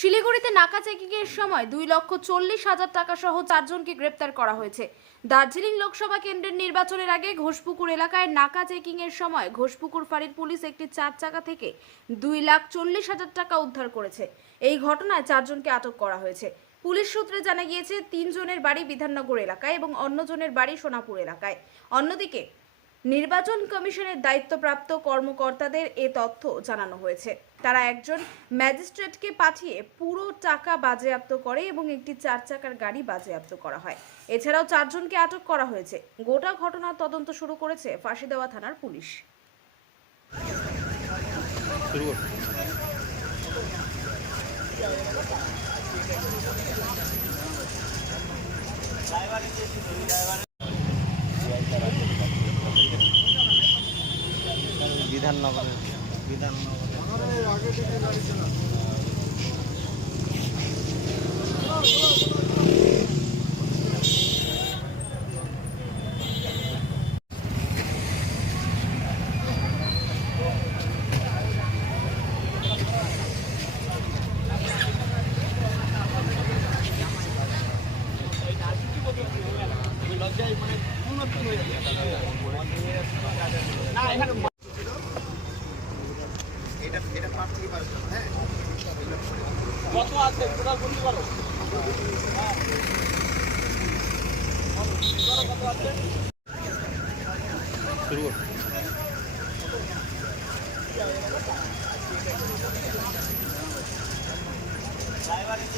শিলিগুড়িতে নাকা চেকিং এর সময় দুই লক্ষ চল্লিশ হাজার টাকা সহ চারজনকে গ্রেপ্তার করা হয়েছে। দার্জিলিং লোকসভা কেন্দ্রের নির্বাচনের আগে ঘোষপুকুর এলাকায় নাকা চেকিং এর সময় ঘোষপুকুর ফাঁড়ির পুলিশ একটি চার চাকা থেকে দুই লাখ চল্লিশ হাজার টাকা উদ্ধার করেছে। এই ঘটনায় চারজনকে আটক করা হয়েছে। পুলিশ সূত্রে জানা গিয়েছে, তিনজনের বাড়ি বিধাননগর এলাকায় এবং অন্যজনের বাড়ি সোনাপুর এলাকায়। অন্যদিকে নির্বাচন কমিশনের দায়িত্বপ্রাপ্ত কর্মকর্তাদের এ তথ্য জানানো হয়েছে। তারা একজন ম্যাজিস্ট্রেটকে পাঠিয়ে পুরো টাকা বাজেয়াপ্ত করে এবং একটি চার চাকার গাড়ি বাজেয়াপ্ত করা হয়। এছাড়াও চারজনকে আটক করা হয়েছে। গোটা ঘটনার তদন্ত শুরু করেছে ফাঁসি দেওয়া থানার পুলিশ। শুরু কর বিধাননগরে বিধাননগরে কত আছে পুরো গুলি করো কত আছে শুরু করো ড্রাইভারের